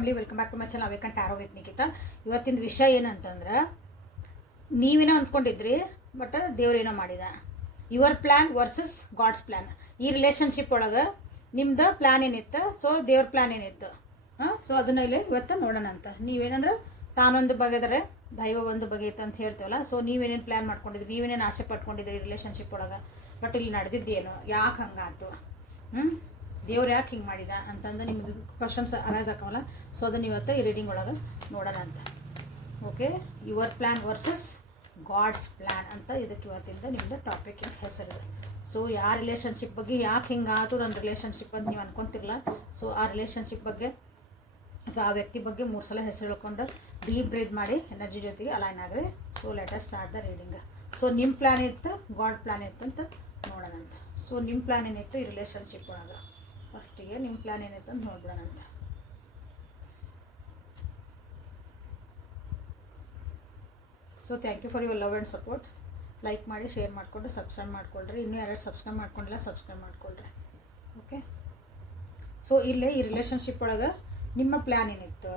Family, welcome back to my channel awaken tarot with Nikhita. ಇವತ್ತಿನ ವಿಷಯ ಏನಂತಂದ್ರೆ, ನೀವೇನೋ ಅಂದ್ಕೊಂಡಿದ್ರಿ ಬಟ್ ದೇವ್ರೇನೋ ಮಾಡಿದ. Your plan versus God's plan. ಈ ರಿಲೇಷನ್ಶಿಪ್ ಒಳಗೆ ನಿಮ್ದು ಪ್ಲ್ಯಾನ್ ಏನಿತ್ತು, ಸೊ ದೇವ್ರ ಪ್ಲ್ಯಾನ್ ಏನಿತ್ತು, ಸೊ ಅದನ್ನ ಇಲ್ಲಿ ಇವತ್ತು ನೋಡೋಣ ಅಂತ. ನೀವೇನಂದ್ರೆ ತಾನೊಂದು ಬಗೆದರೆ ದೈವ ಒಂದು ಬಗೆ ಇತ್ತು ಅಂತ ಹೇಳ್ತೀವಲ್ಲ. ಸೊ ನೀವೇನೇನು ಪ್ಲ್ಯಾನ್ ಮಾಡ್ಕೊಂಡಿದ್ರಿ, ನೀವೇನೇನು ಆಸೆ ಪಟ್ಕೊಂಡಿದ್ರಿ ರಿಲೇಷನ್ಶಿಪ್ ಒಳಗೆ, ಬಟ್ ಇಲ್ಲಿ ನಡೆದಿದ್ದೇನು, ಯಾಕೆ ಹಂಗಾಯ್ತು, ದೇವ್ರು ಯಾಕೆ ಹಿಂಗೆ ಮಾಡಿದ ಅಂತಂದು ನಿಮಗೆ ಕ್ವಶನ್ಸ್ ಅರೈಸ್ ಹಾಕವಲ್ಲ. ಸೊ ಅದನ್ನು ಇವತ್ತು ಈ ರೀಡಿಂಗ್ ಒಳಗೆ ನೋಡೋಣ ಅಂತ. Okay, your plan versus God's plan ಅಂತ ಇದಕ್ಕೆ ಇವತ್ತಿಂದ ನಿಮ್ಮದು ಟಾಪಿಕ್ ಹೆಸರಿದೆ. ಸೊ ಯಾವ ರಿಲೇಷನ್ಶಿಪ್ ಬಗ್ಗೆ ಯಾಕೆ ಹಿಂಗಾಯ್ತು ನನ್ನ ರಿಲೇಷನ್ಶಿಪ್ ಅಂತ ನೀವು ಅನ್ಕೊಂತಿರಲ್ಲ. ಸೊ ಆ ರಿಲೇಷನ್ಶಿಪ್ ಬಗ್ಗೆ ಅಥವಾ ಆ ವ್ಯಕ್ತಿ ಬಗ್ಗೆ 3 ಸಲ ಹೆಸರು ಹೇಳ್ಕೊಂಡು ಡೀಪ್ ಬ್ರೀತ್ ಮಾಡಿ ಎನರ್ಜಿ ಜೊತೆಗೆ align agri. So let us start the reading. So ನಿಮ್ಮ ಪ್ಲ್ಯಾನ್ ಇತ್ತು, ಗಾಡ್ ಪ್ಲ್ಯಾನ್ ಇತ್ತು ಅಂತ ನೋಡೋಣ ಅಂತ. ಸೊ ನಿಮ್ಮ ಪ್ಲ್ಯಾನ್ ಏನಿತ್ತು ಈ ರಿಲೇಷನ್ಶಿಪ್ ಒಳಗೆ, ಫಸ್ಟಿಗೆ ನಿಮ್ಮ ಪ್ಲ್ಯಾನ್ ಏನಿತ್ತು ಅಂತ ನೋಡ್ಬಿಡೋಣ ಅಂತ. So thank you for your love and support. Like ಮಾಡಿ, ಶೇರ್ ಮಾಡಿಕೊಂಡು, ಸಬ್ಸ್ಕ್ರೈಬ್ ಮಾಡ್ಕೊಳ್ರಿ. ಇನ್ನೂ ಯಾರು ಸಬ್ಸ್ಕ್ರೈಬ್ ಮಾಡ್ಕೊಂಡಿಲ್ಲ ಸಬ್ಸ್ಕ್ರೈಬ್ ಮಾಡ್ಕೊಳ್ರಿ. ಓಕೆ, ಸೊ ಇಲ್ಲೇ ಈ ರಿಲೇಷನ್ಶಿಪ್ ಒಳಗೆ ನಿಮ್ಮ ಪ್ಲ್ಯಾನ್ ಏನಿತ್ತು,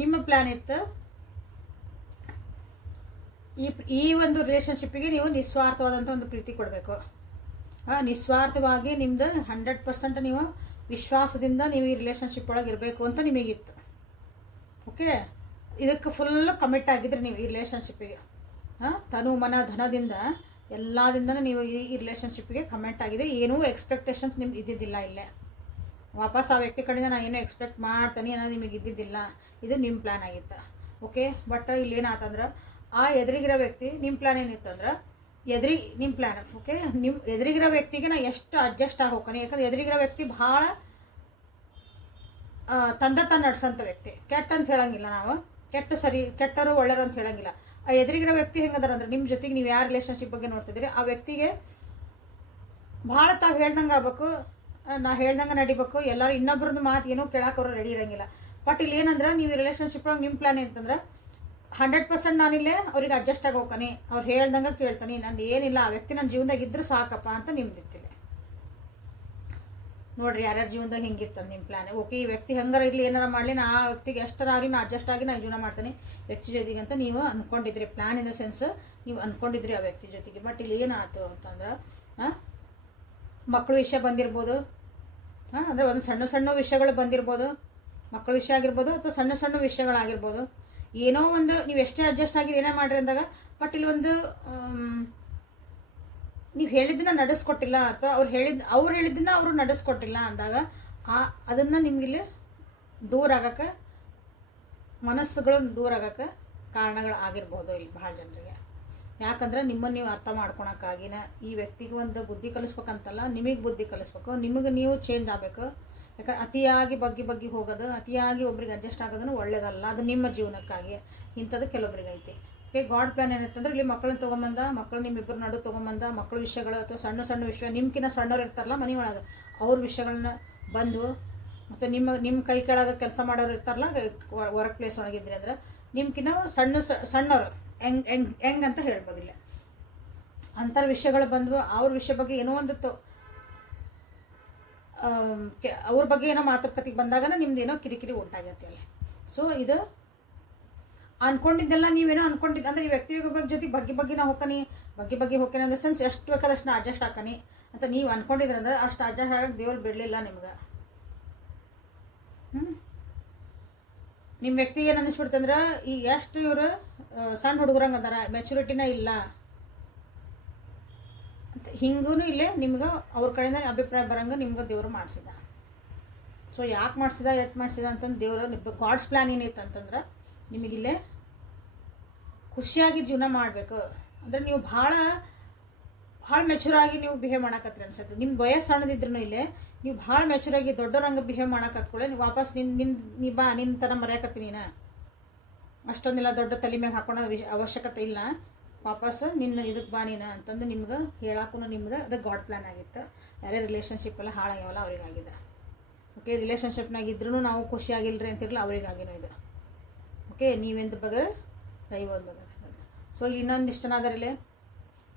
ನಿಮ್ಮ ಪ್ಲ್ಯಾನ್ ಇತ್ತು ಈ ಒಂದು ರಿಲೇಷನ್ಶಿಪ್ಪಿಗೆ ನೀವು ನಿಸ್ವಾರ್ಥವಾದಂಥ ಒಂದು ಪ್ರೀತಿ ಕೊಡಬೇಕು. ನಿಸ್ವಾರ್ಥವಾಗಿ ನಿಮ್ಮದು 100% ನೀವು ವಿಶ್ವಾಸದಿಂದ ನೀವು ಈ ರಿಲೇಷನ್ಶಿಪ್ ಒಳಗೆ ಇರಬೇಕು ಅಂತ ನಿಮಗಿತ್ತು. ಓಕೆ, ಇದಕ್ಕೆ ಫುಲ್ ಕಮಿಟ್ ಆಗಿದ್ರಿ ನೀವು ಈ ರಿಲೇಷನ್ಶಿಪ್ಪಿಗೆ. ತನು ಮನ ಧನದಿಂದ ಎಲ್ಲದಿಂದನೂ ನೀವು ಈ ರಿಲೇಷನ್ಶಿಪ್ಪಿಗೆ ಕಮೆಂಟ್ ಆಗಿದೆ. ಏನೂ ಎಕ್ಸ್ಪೆಕ್ಟೇಷನ್ಸ್ ನಿಮ್ಗೆ ಇದ್ದಿದ್ದಿಲ್ಲ. ಇಲ್ಲೇ ವಾಪಸ್ ಆ ವ್ಯಕ್ತಿ ಕಡೆಯಿಂದ ನಾನು ಏನೋ ಎಕ್ಸ್ಪೆಕ್ಟ್ ಮಾಡ್ತಾನೆ ಅನ್ನೋದು ನಿಮಗೆ ಇದ್ದಿದ್ದಿಲ್ಲ. ಇದು ನಿಮ್ಮ ಪ್ಲ್ಯಾನ್ ಆಗಿತ್ತು. ಓಕೆ, ಬಟ್ ಇಲ್ಲಿ ಏನಾತಂದ್ರೆ ಆ ಎದುರಿಗಿರೋ ವ್ಯಕ್ತಿ ನಿಮ್ಮ ಪ್ಲ್ಯಾನ್ ಏನಿತ್ತು ಅಂದ್ರೆ ನಿಮ್ಮ ಪ್ಲ್ಯಾನ್. ಓಕೆ, ನಿಮ್ಮ ಎದುರಿಗಿರೋ ವ್ಯಕ್ತಿಗೆ ನಾ ಎಷ್ಟು ಅಡ್ಜಸ್ಟ್ ಆಗಿ ಹೋಗ್ತಾನೆ. ಯಾಕಂದ್ರೆ ಎದುರಿಗಿರೋ ವ್ಯಕ್ತಿ ಭಾಳ ತಂದ ನಡ್ಸೋಂಥ ವ್ಯಕ್ತಿ. ಕೆಟ್ಟ ಅಂತ ಹೇಳಂಗಿಲ್ಲ ನಾವು, ಕೆಟ್ಟರು ಒಳ್ಳೆಯರು ಅಂತ ಹೇಳಂಗಿಲ್ಲ. ಆ ಎದುರಿಗಿರೋ ವ್ಯಕ್ತಿ ಹೆಂಗದಾರ ಅಂದ್ರೆ ನಿಮ್ಮ ಜೊತೆಗೆ ನೀವು ಯಾವ ರಿಲೇಷನ್ಶಿಪ್ ಬಗ್ಗೆ ನೋಡ್ತಿದ್ದೀರಿ ಆ ವ್ಯಕ್ತಿಗೆ ಭಾಳ ತಾವು ಹೇಳ್ದಂಗೆ ಆಗ್ಬೇಕು, ನಾ ಹೇಳ್ದಂಗೆ ನಡಿಬೇಕು. ಎಲ್ಲರೂ ಇನ್ನೊಬ್ರದ್ದು ಮಾತು ಏನೋ ಕೇಳೋಕೆ ರೆಡಿ ಇರೋಂಗಿಲ್ಲ. ಬಟ್ ಇಲ್ಲಿ ಏನಂದ್ರೆ ನೀವು ಈ ರಿಲೇಷನ್ಶಿಪ್ ಒಳಗೆ ನಿಮ್ಮ ಪ್ಲ್ಯಾನ್ ಏನಂತಂದ್ರೆ 100% ನಾನಿಲ್ಲೇ ಅವ್ರಿಗೆ ಅಡ್ಜಸ್ಟ್ ಆಗಿ ಹೋಗ್ತಾನೆ, ಅವ್ರು ಹೇಳ್ದಂಗೆ ಕೇಳ್ತಾನೆ, ನಂದು ಏನಿಲ್ಲ ಆ ವ್ಯಕ್ತಿ ನನ್ನ ಜೀವನದಾಗ ಇದ್ರೂ ಸಾಕಪ್ಪ ಅಂತ ನಿಮ್ದಿತ್ತಿಲ್ಲ. ನೋಡ್ರಿ ಯಾರ್ಯಾರ ಜೀವನದಾಗ ಹಿಂಗಿತ್ತು ನಿಮ್ಮ ಪ್ಲ್ಯಾನ್. ಓಕೆ, ಈ ವ್ಯಕ್ತಿ ಹೆಂಗಾರ ಇರಲಿ, ಏನಾರ ಮಾಡಲಿ, ನಾ ಆ ವ್ಯಕ್ತಿಗೆ ಎಷ್ಟರಾಗಲಿ ನಾ ಅಡ್ಜಸ್ಟ್ ಆಗಿ ನಾನು ಜೀವನ ಮಾಡ್ತೀನಿ ವ್ಯಕ್ತಿ ಜೊತೆಗೆ ಅಂತ ನೀವು ಅಂದ್ಕೊಂಡಿದ್ರಿ. ಪ್ಲ್ಯಾನ್ ಇನ್ ದ ಸೆನ್ಸ್ ನೀವು ಅಂದ್ಕೊಂಡಿದ್ರಿ ಆ ವ್ಯಕ್ತಿ ಜೊತೆಗೆ. ಬಟ್ ಇಲ್ಲಿ ಏನಾಯ್ತು ಅಂತಂದ್ರೆ ಮಕ್ಕಳ ವಿಷಯ ಬಂದಿರ್ಬೋದು, ಅಂದರೆ ಒಂದು ಸಣ್ಣ ಸಣ್ಣ ವಿಷಯಗಳು ಬಂದಿರ್ಬೋದು, ಮಕ್ಕಳ ವಿಷಯ ಆಗಿರ್ಬೋದು ಅಥವಾ ಸಣ್ಣ ಸಣ್ಣ ವಿಷಯಗಳಾಗಿರ್ಬೋದು. ಏನೋ ಒಂದು ನೀವು ಎಷ್ಟೇ ಅಡ್ಜಸ್ಟ್ ಆಗಿ ಏನೇ ಮಾಡಿರಿ ಅಂದಾಗ, ಬಟ್ ಇಲ್ಲಿ ಒಂದು ನೀವು ಹೇಳಿದ್ದನ್ನ ನಡೆಸ್ಕೊಟ್ಟಿಲ್ಲ ಅಥವಾ ಅವ್ರು ಹೇಳಿದ್ದನ್ನ ಅವರು ನಡೆಸ್ಕೊಟ್ಟಿಲ್ಲ ಅಂದಾಗ ಅದನ್ನು ನಿಮಗಿಲ್ಲಿ ದೂರ ಆಗೋಕ್ಕೆ, ಮನಸ್ಸುಗಳು ದೂರ ಆಗೋಕ್ಕೆ ಕಾರಣಗಳು ಆಗಿರ್ಬೋದು ಇಲ್ಲಿ ಭಾಳ ಜನರಿಗೆ. ಯಾಕಂದ್ರೆ ನಿಮ್ಮನ್ನು ನೀವು ಅರ್ಥ ಮಾಡ್ಕೊಳಕ್ಕಾಗಿನ ಈ ವ್ಯಕ್ತಿಗೆ ಒಂದು ಬುದ್ಧಿ ಕಲಿಸ್ಬೇಕಂತಲ್ಲ, ನಿಮಗೆ ಬುದ್ಧಿ ಕಲಿಸ್ಬೇಕು, ನಿಮಗೆ ನೀವು ಚೇಂಜ್ ಆಗಬೇಕು. ಯಾಕಂದ್ರೆ ಅತಿಯಾಗಿ ಬಗ್ಗಿ ಹೋಗೋದು, ಅತಿಯಾಗಿ ಒಬ್ರಿಗೆ ಅಡ್ಜಸ್ಟ್ ಆಗೋದನ್ನು ಒಳ್ಳೇದಲ್ಲ. ಅದು ನಿಮ್ಮ ಜೀವನಕ್ಕಾಗಿ ಇಂಥದ್ದು ಕೆಲವೊಬ್ರಿಗೆ ಐತಿ. ಓಕೆ, ಗಾಡ್ ಪ್ಲ್ಯಾನ್ ಏನಿರ್ತಂದ್ರೆ ಇಲ್ಲಿ ಮಕ್ಕಳನ್ನ ತೊಗೊಂಬಂದ, ಮಕ್ಕಳು ನಿಮ್ಮಿಬ್ಬರು ನಡು ತೊಗೊಂಬಂದ, ಮಕ್ಕಳ ವಿಷಯಗಳು ಅಥವಾ ಸಣ್ಣ ಸಣ್ಣ ವಿಷಯ ನಿಮ್ಕಿನ್ನ ಸಣ್ಣವ್ರು ಇರ್ತಾರಲ್ಲ ಮನೆ ಒಳಗೆ, ಅವ್ರ ವಿಷಯಗಳನ್ನ ಬಂದು ಮತ್ತು ನಿಮ್ಮ ಕೈ ಕೆಳಗೆ ಕೆಲಸ ಮಾಡೋರು ಇರ್ತಾರಲ್ಲ ವರ್ಕ್ ಪ್ಲೇಸ್ ಒಳಗಿದ್ರಿ ಅಂದ್ರೆ ನಿಮ್ಕಿನ್ನ ಸಣ್ಣವರು ಹೆಂಗ್ ಅಂತ ಹೇಳ್ಬೋದಿಲ್ಲ. ಅಂಥರ ವಿಷಯಗಳು ಬಂದವು, ಅವ್ರ ವಿಷಯ ಬಗ್ಗೆ ಏನೋ ಒಂದು ಅವ್ರ ಬಗ್ಗೆ ಏನೋ ಮಾತುಕತೆಗೆ ಬಂದಾಗ ನಿಮ್ದೇನೋ ಕಿರಿಕಿರಿ ಉಂಟಾಗತ್ತೆ ಅಲ್ಲಿ. ಸೊ ಇದು ಅನ್ಕೊಂಡಿದ್ದೆಲ್ಲ ನೀವೇನೋ ಅನ್ಕೊಂಡಿದ್ದು ಅಂದರೆ ಈ ವ್ಯಕ್ತಿ ಜೊತೆ ಬಗ್ಗೆ ನಾ ಹೋಗ್ತಾನೆ, ಬಗ್ಗೆ ಹೋಗ್ತಾನೆ ಅಂದ್ರೆ ಸೆನ್ಸ್ ಎಷ್ಟು ಬೇಕಾದಷ್ಟು ನಾ ಅಡ್ಜಸ್ಟ್ ಹಾಕಾನಿ ಅಂತ ನೀವು ಅನ್ಕೊಂಡಿದ್ರಂದ್ರೆ ಅಷ್ಟು ಅಡ್ಜಸ್ಟ್ ಆಗಕ್ಕೆ ದೇವ್ರು ಬಿಡಲಿಲ್ಲ ನಿಮ್ಗೆ. ನಿಮ್ಮ ವ್ಯಕ್ತಿಗೆ ಏನು ಅನ್ನಿಸ್ಬಿಡ್ತಂದ್ರೆ ಈ ಎಷ್ಟು ಇವರು ಸಣ್ಣ ಹುಡುಗರಂಗೆ ಅದಾರ, ಮೆಚುರಿಟಿನ ಇಲ್ಲ ಅಂತ ಹಿಂಗೂ ಇಲ್ಲೇ ನಿಮ್ಗೆ ಅವ್ರ ಕಡೆಯಿಂದ ಅಭಿಪ್ರಾಯ ಬರಂಗೆ ನಿಮ್ಗೆ ದೇವರು ಮಾಡಿಸಿದ. ಸೊ ಯಾಕೆ ಮಾಡಿಸಿದ ಅಂತಂದು ದೇವರು ಗಾಡ್ಸ್ ಪ್ಲ್ಯಾನ್ ಏನೈತೆ ಅಂತಂದ್ರೆ ನಿಮಗಿಲ್ಲೇ ಖುಷಿಯಾಗಿ ಜೀವನ ಮಾಡಬೇಕು. ಅಂದರೆ ನೀವು ಭಾಳ ಮೆಚೂರಾಗಿ ನೀವು ಬಿಹೇವ್ ಮಾಡಕತ್ರಿ ಅನ್ಸುತ್ತೆ. ನಿಮ್ಮ ವಯಸ್ಸು ಸಣ್ಣದಿದ್ರು ಇಲ್ಲೇ ನೀವು ಭಾಳ ಮೆಚೂರಾಗಿ ದೊಡ್ಡವ್ರಂಗೆ ಬಿಹೇವ್ ಮಾಡಕತ್ಕೊಳ್ಳೆ ನೀವು ವಾಪಸ್ ನಿನ್ನ ಥರ ಮರೆಯಕತ್ತಿ. ನೀನು ಅಷ್ಟೊಂದಿಲ್ಲ ದೊಡ್ಡ ತಲೆ ಮ್ಯಾಗ ಹಾಕೊಳ್ಳೋ ಅವಶ್ಯಕತೆ ಇಲ್ಲ, ವಾಪಸ್ಸು ನಿನ್ನ ಇದಕ್ಕೆ ಬಾ ನೀನು ಅಂತಂದು ನಿಮ್ಗೆ ಹೇಳಕ್ಕೂ ನಿಮ್ದು ಅದು ಗಾಡ್ ಪ್ಲ್ಯಾನ್ ಆಗಿತ್ತು. ಯಾರೇ ರಿಲೇಷನ್ಶಿಪ್ ಎಲ್ಲ ಹಾಳಾಗ್ಯಾವಲ್ಲ ಅವ್ರಿಗಾಗಿದೆ. ಓಕೆ, ರಿಲೇಷನ್ಶಿಪ್ನಾಗ ಇದ್ರೂ ನಾವು ಖುಷಿಯಾಗಿಲ್ಲರಿ ಅಂತಿರಲಿಲ್ಲ ಅವ್ರಿಗಾಗಿನೂ ಇದು. ಓಕೆ, ನೀವೆಂದ ಬಗ್ಗೆ ದೈವದ ಬಗ್ಗೆ. ಸೊ ಇನ್ನೊಂದಿಷ್ಟು ಜನ ಅದರಲ್ಲಿ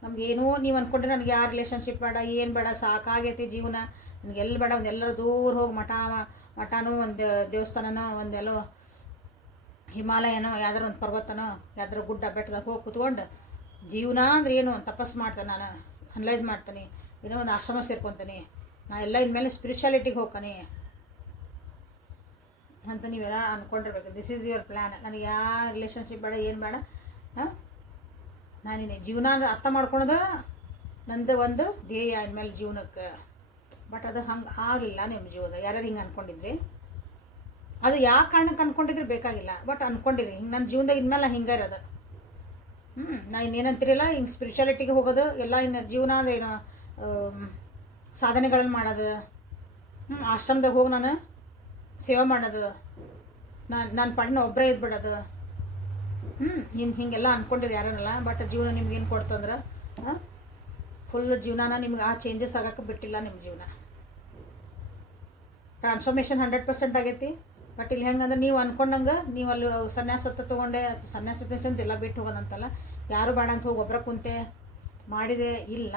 ನಮಗೇನೋ ನೀವು ಅಂದ್ಕೊಂಡ್ರೆ ನನಗೆ ಯಾವ ರಿಲೇಷನ್ಶಿಪ್ ಬೇಡ, ಏನು ಬೇಡ, ಸಾಕಾಗೈತಿ ಜೀವನ, ನನಗೆ ಎಲ್ಲಿ ಬೇಡ, ಒಂದು ಎಲ್ಲರೂ ದೂರ ಹೋಗಿ ಮಠನೋ ಒಂದು ದೇವಸ್ಥಾನನೋ ಒಂದೆಲ್ಲೋ ಹಿಮಾಲಯನೋ ಯಾವ್ದಾರು ಒಂದು ಪರ್ವತನೋ ಯಾವ್ದಾರು ಗುಡ್ಡ ಬೆಟ್ಟದಾಗ ಹೋಗಿ ಕೂತ್ಕೊಂಡು ಜೀವನ ಅಂದ್ರೆ ಏನು ತಪಸ್ಸು ಮಾಡ್ತಾನೆ, ನಾನು ಅನಲೈಸ್ ಮಾಡ್ತೀನಿ, ಏನೋ ಒಂದು ಆಶ್ರಮ ಸೇರ್ಕೊತೀನಿ, ನಾ ಎಲ್ಲ ಇನ್ಮೇಲೆ ಸ್ಪಿರಿಚುಯಾಲಿಟಿಗೆ ಹೋಗ್ತೀನಿ ಅಂತ ನೀವೆಲ್ಲ ಅಂದ್ಕೊಂಡಿರ್ಬೇಕು. This is your plan. ನನಗೆ ಯಾವ ರಿಲೇಷನ್ಶಿಪ್ ಬೇಡ, ಏನು ಬೇಡ, ನಾನಿನೇ ಜೀವನ ಅರ್ಥ ಮಾಡ್ಕೊಳೋದು ನಂದು ಒಂದು ಧ್ಯೇಯ ಇನ್ಮೇಲೆ ಜೀವನಕ್ಕೆ. ಬಟ್ ಅದು ಹಂಗೆ ಆಗಲಿಲ್ಲ ನಿಮ್ಮ ಜೀವನ. ಯಾರ್ಯಾರು ಹಿಂಗೆ ಅಂದ್ಕೊಂಡಿದ್ರಿ, ಅದು ಯಾವ ಕಾರಣಕ್ಕೆ ಅಂದ್ಕೊಂಡಿದ್ರೆ ಬೇಕಾಗಿಲ್ಲ, ಬಟ್ ಅಂದ್ಕೊಂಡಿರಿ ಹಿಂಗೆ ನನ್ನ ಜೀವನದಾಗ ಇನ್ಮೇಲೆ ಹಿಂಗೆ ಇರೋದು. ನಾ ಇನ್ನೇನಂತೀರಿಲ್ಲ, ಹಿಂಗೆ ಸ್ಪಿರಿಚುಯಾಲಿಟಿಗೆ ಹೋಗೋದು ಎಲ್ಲ ಇನ್ನು ಜೀವನ ಅಂದರೆ ಏನು ಸಾಧನೆಗಳನ್ನ ಮಾಡೋದು, ಆಶ್ರಮದಾಗ ಹೋಗಿ ನಾನು ಸೇವೆ ಮಾಡೋದು, ನಾನು ಪಡಿನ ಒಬ್ಬರೇ ಇದ್ಬಿಡೋದು, ಹಿಂಗೆಲ್ಲ ಅಂದ್ಕೊಂಡಿರಿ ಯಾರನ್ನೆಲ್ಲ. ಬಟ್ ಜೀವನ ನಿಮ್ಗೇನು ಕೊಡ್ತಂದ್ರೆ ಫುಲ್ ಜೀವನಾನ ನಿಮ್ಗೆ ಆ ಚೇಂಜಸ್ ಆಗೋಕ್ಕೆ ಬಿಟ್ಟಿಲ್ಲ. ನಿಮ್ಮ ಜೀವನ ಟ್ರಾನ್ಸ್ಫಾರ್ಮೇಷನ್ 100% ಆಗೈತಿ. ಬಟ್ ಇಲ್ಲಿ ಹೆಂಗಂದ್ರೆ ನೀವು ಅಂದ್ಕೊಂಡಂಗೆ ನೀವು ಅಲ್ಲಿ ಸನ್ಯಾಸತ್ವ ತೊಗೊಂಡೆ, ಸನ್ಯಾಸತ್ವ ಎಲ್ಲ ಬಿಟ್ಟು ಹೋಗೋದಂತಲ್ಲ, ಯಾರು ಬೇಡ ಅಂತ ಹೋಗಿ ಒಬ್ಬರ ಕುಂತೆ ಮಾಡಿದೆ ಇಲ್ಲ.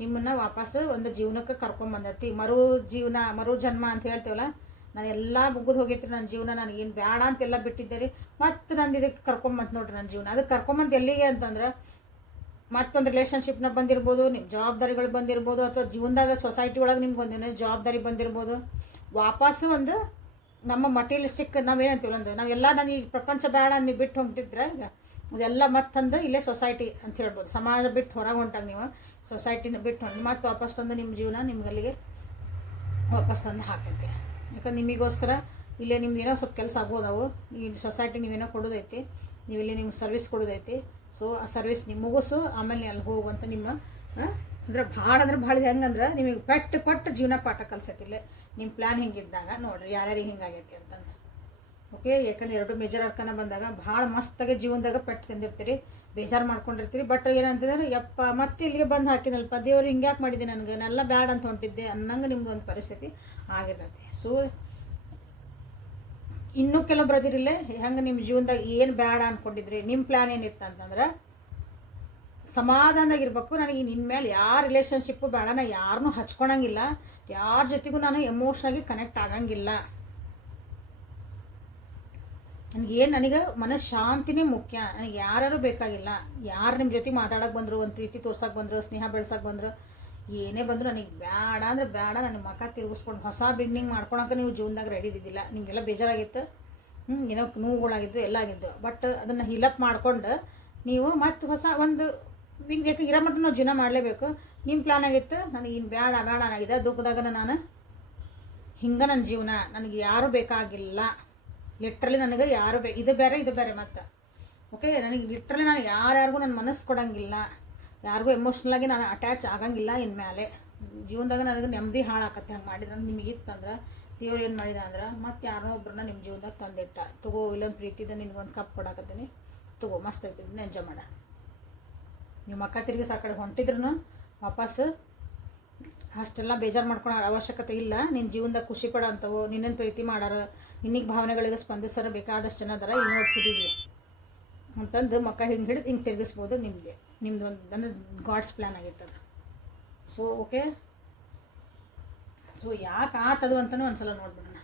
ನಿಮ್ಮನ್ನು ವಾಪಸ್ಸು ಒಂದು ಜೀವನಕ್ಕೆ ಕರ್ಕೊಂಬಂದೈತಿ. ಮರು ಜನ್ಮ ಅಂತ ಹೇಳ್ತೇವಲ್ಲ, ನಾನು ಎಲ್ಲ ಮುಗಿದು ಹೋಗೈತ್ರಿ ನನ್ನ ಜೀವನ, ನನಗೇನು ಬೇಡ ಅಂತೆಲ್ಲ ಬಿಟ್ಟಿದ್ದೆ ರೀ, ಮತ್ತು ನಂದು ಇದಕ್ಕೆ ಕರ್ಕೊಂಬಂತು ನೋಡ್ರಿ ನನ್ನ ಜೀವನ. ಅದಕ್ಕೆ ಕರ್ಕೊಂಬಂತು ಎಲ್ಲಿಗೆ ಅಂತಂದ್ರೆ ಮತ್ತೊಂದು ರಿಲೇಷನ್ಶಿಪ್ನ ಬಂದಿರ್ಬೋದು, ನಿಮ್ಮ ಜವಾಬ್ದಾರಿಗಳು ಬಂದಿರ್ಬೋದು, ಅಥವಾ ಜೀವನದಾಗ ಸೊಸೈಟಿ ಒಳಗೆ ನಿಮ್ಗೆ ಒಂದೇನೋ ಜವಾಬ್ದಾರಿ ಬಂದಿರ್ಬೋದು. ವಾಪಸ್ಸು ಒಂದು ನಮ್ಮ ಮಟೀರಿಯಲಿಸ್ಟಿಕ್ ನಾವೇನಂತೀವಿ ಒಂದು ನಾವೆಲ್ಲ ನಾನು ಈ ಪ್ರಪಂಚ ಬೇಡ ನೀವು ಬಿಟ್ಟು ಹೊಂಟಿದ್ರೆ ಈಗ ಅದೆಲ್ಲ ಮತ್ತಂದು ಇಲ್ಲೇ ಸೊಸೈಟಿ ಅಂತ ಹೇಳ್ಬೋದು. ಸಮಾಜ ಬಿಟ್ಟು ಹೊರಗೆ ಹೊಂಟಾಗ ನೀವು ಸೊಸೈಟಿನ ಬಿಟ್ಟು ಹೊಂಟು ಮತ್ತೆ ವಾಪಸ್ ತಂದು ನಿಮ್ಮ ಜೀವನ ನಿಮ್ಗಲ್ಲಿಗೆ ವಾಪಸ್ ತಂದು ಹಾಕೈತೆ. ಯಾಕಂದ್ರೆ ನಿಮಗೋಸ್ಕರ ಇಲ್ಲೇ ನಿಮ್ದು ಏನೋ ಸ್ವಲ್ಪ ಕೆಲಸ ಆಗೋದವು, ಈ ಸೊಸೈಟಿ ನೀವೇನೋ ಕೊಡೋದೈತಿ, ನೀವು ಇಲ್ಲಿ ನಿಮ್ಗೆ ಸರ್ವಿಸ್ ಕೊಡೋದೈತಿ. ಸೊ ಆ ಸರ್ವಿಸ್ ನೀವು ಮುಗಿಸು, ಆಮೇಲೆ ಅಲ್ಲಿ ಹೋಗುವಂಥ ನಿಮ್ಮ ಅಂದ್ರೆ ಭಾಳ ಹೆಂಗಂದ್ರೆ ನಿಮಗೆ ಕೊಟ್ಟು ಜೀವನ ಪಾಠ ಕಲ್ಸತ್ತಿಲ್ಲ ನಿಮ್ಮ ಪ್ಲ್ಯಾನ್ ಹಿಂಗಿದ್ದಾಗ. ನೋಡಿರಿ ಯಾರ್ಯಾರಿಗೆ ಹಿಂಗಾಗೈತಿ ಅಂತಂದು. ಓಕೆ, ಯಾಕಂದ್ರೆ 2 ಮೇಜರ್ ಅರ್ಕನ ಬಂದಾಗ ಭಾಳ ಮಸ್ತಾಗಿ ಜೀವನದಾಗ ಪೆಟ್ಟು ತಿಂದಿರ್ತೀರಿ, ಬೇಜಾರು ಮಾಡ್ಕೊಂಡಿರ್ತೀರಿ. ಬಟ್ ಏನಂತಂದ್ರೆ ಯಪ್ಪ ಮತ್ತೆ ಇಲ್ಲಿಗೆ ಬಂದು ಹಾಕಿನಲ್ಪ ದೇವ್ರು ಹಿಂಗ್ಯಾಕೆ ಮಾಡಿದೆ ನನಗೆ, ನಾನೆಲ್ಲ ಬ್ಯಾಡ ಅಂತ ಹೊಂಟಿದ್ದೆ ಅನ್ನಂಗೆ ನಿಮ್ದು ಒಂದು ಪರಿಸ್ಥಿತಿ ಆಗಿರ್ತೈತಿ. ಸೊ ಇನ್ನೂ ಕೆಲವೊಬ್ರು ಅದಿರಿಲ್ಲೇ ಹೆಂಗೆ ನಿಮ್ಮ ಜೀವನದಾಗ ಏನು ಬೇಡ ಅಂದ್ಕೊಂಡಿದ್ರಿ, ನಿಮ್ಮ ಪ್ಲ್ಯಾನ್ ಏನಿತ್ತು ಅಂತಂದ್ರೆ ಸಮಾಧಾನದಾಗಿರ್ಬೇಕು. ನನಗೆ ಇನ್ಮೇಲೆ ಯಾರ ರಿಲೇಷನ್ಶಿಪ್ಪು ಬೇಡ, ನಾನು ಯಾರನ್ನೂ ಹಚ್ಕೊಳಂಗಿಲ್ಲ, ಯಾರ ಜೊತೆಗೂ ನಾನು ಎಮೋಷ್ನಾಗಿ ಕನೆಕ್ಟ್ ಆಗಂಗಿಲ್ಲ, ನನಗೆ ಮನಃಶಾಂತಿನೇ ಮುಖ್ಯ, ನನಗೆ ಯಾರು ಬೇಕಾಗಿಲ್ಲ. ಯಾರು ನಿಮ್ಮ ಜೊತೆ ಮಾತಾಡೋಕೆ ಬಂದರು, ಒಂದು ಪ್ರೀತಿ ತೋರ್ಸೋಕೆ ಬಂದರು, ಸ್ನೇಹ ಬೆಳ್ಸೋಕೆ ಬಂದರು, ಏನೇ ಬಂದರೂ ನನಗೆ ಬೇಡ ಅಂದರೆ ಬೇಡ. ನನ್ನ ಮಕ್ಕ ತಿರುಗಿಸ್ಕೊಂಡು ಹೊಸ ಬಿಗ್ನಿಂಗ್ ಮಾಡ್ಕೊಳಕ್ಕೆ ನೀವು ಜೀವನದಾಗ ರೆಡಿ ಇದ್ದಿದ್ದಿಲ್ಲ. ನಿಮಗೆಲ್ಲ ಬೇಜಾರಾಗಿತ್ತು, ಏನೋ ನೋವುಗಳಾಗಿದ್ದು ಎಲ್ಲ ಆಗಿದ್ದು. ಬಟ್ ಅದನ್ನು ಹೀಲಪ್ ಮಾಡ್ಕೊಂಡು ನೀವು ಮತ್ತೆ ಹೊಸ ಒಂದು ಯಾಕೆ ಇರೋ ಮಟ್ಟ ನಾವು ಜೀವನ ಮಾಡಲೇಬೇಕು. ನಿಮ್ಮ ಪ್ಲ್ಯಾನ್ ಆಗಿತ್ತು, ನನಗೆ ಇನ್ನು ಬೇಡ ಆಗಿದೆ ದುಃಖದಾಗ ನಾನು ಹಿಂಗೆ ನನ್ನ ಜೀವನ, ನನಗೆ ಯಾರೂ ಬೇಕಾಗಿಲ್ಲ. ಲಿಟ್ರಲಿ ನನಗೆ ಯಾರು ಇದು ಬೇರೆ ಮತ್ತು ಓಕೆ. ನನಗೆ ಲಿಟ್ರಲಿ ನಾನು ಯಾರ್ಯಾರಿಗೂ ನನ್ನ ಮನಸ್ಸು ಕೊಡೋಂಗಿಲ್ಲ, ಯಾರಿಗೂ ಎಮೋಷ್ನಲಾಗಿ ನಾನು ಅಟ್ಯಾಚ್ ಆಗಂಗಿಲ್ಲ. ಇನ್ಮೇಲೆ ಜೀವನದಾಗ ನನಗೆ ನೆಮ್ಮದಿ ಹಾಳಾಕತ್ತೆ. ಹಂಗೆ ಮಾಡಿದ್ರೆ ನಿಮಗಿತ್ತಂದ್ರೆ ದೇವ್ರು ಏನು ಮಾಡಿದ ಅಂದ್ರೆ ಮತ್ತೆ ಯಾರೋ ಒಬ್ಬರನ್ನ ನಿಮ್ಮ ಜೀವನದಾಗ ತಂದಿಟ್ಟ, ತಗೋ ಇಲ್ಲೊಂದು ಪ್ರೀತಿದ ನಿನ್ಗೊಂದು ಕಪ್ ಕೊಡಾಕತ್ತೀನಿ, ತಗೋ ಮಸ್ತ್ ಆಗ್ತಿದ್ದೀನಿ ಎಂಜಾಯ್ ಮಾಡ. ನಿಮ್ಮ ಅಕ್ಕ ತಿರುಗಿ ಸಾಕಡೆ ಹೊಂಟಿದ್ರು ವಾಪಸ್ಸು ಅಷ್ಟೆಲ್ಲ ಬೇಜಾರು ಮಾಡ್ಕೊಳೋ ಅವಶ್ಯಕತೆ ಇಲ್ಲ. ನಿನ್ನ ಜೀವನದಾಗ ಖುಷಿ ಪಡೋ ಅಂಥವು, ನಿನ್ನನ್ನು ಪ್ರೀತಿ ಮಾಡೋರು, ನಿನ್ನಿಗೆ ಭಾವನೆಗಳಿಗೆ ಸ್ಪಂದಿಸೋರು ಬೇಕಾದಷ್ಟು ಜನ ಅದರ ಇಲ್ಲಿ ನೋಡ್ತಿದ್ದೀವಿ ಅಂತಂದು ಮಕ್ಕ ಹಿಂಗೆ ಹಿಡಿದು ಹಿಂಗೆ ತಿರುಗಿಸ್ಬೋದು. ನಿಮ್ಮದು ಒಂದು ಅಂದರೆ ಗಾಡ್ಸ್ ಪ್ಲ್ಯಾನ್ ಆಗಿತ್ತು ಅದು. ಸೊ ಓಕೆ, ಸೊ ಯಾಕೆ ಆತದು ಅಂತಲೂ ಒಂದ್ಸಲ ನೋಡ್ಬಿಡೋಣ.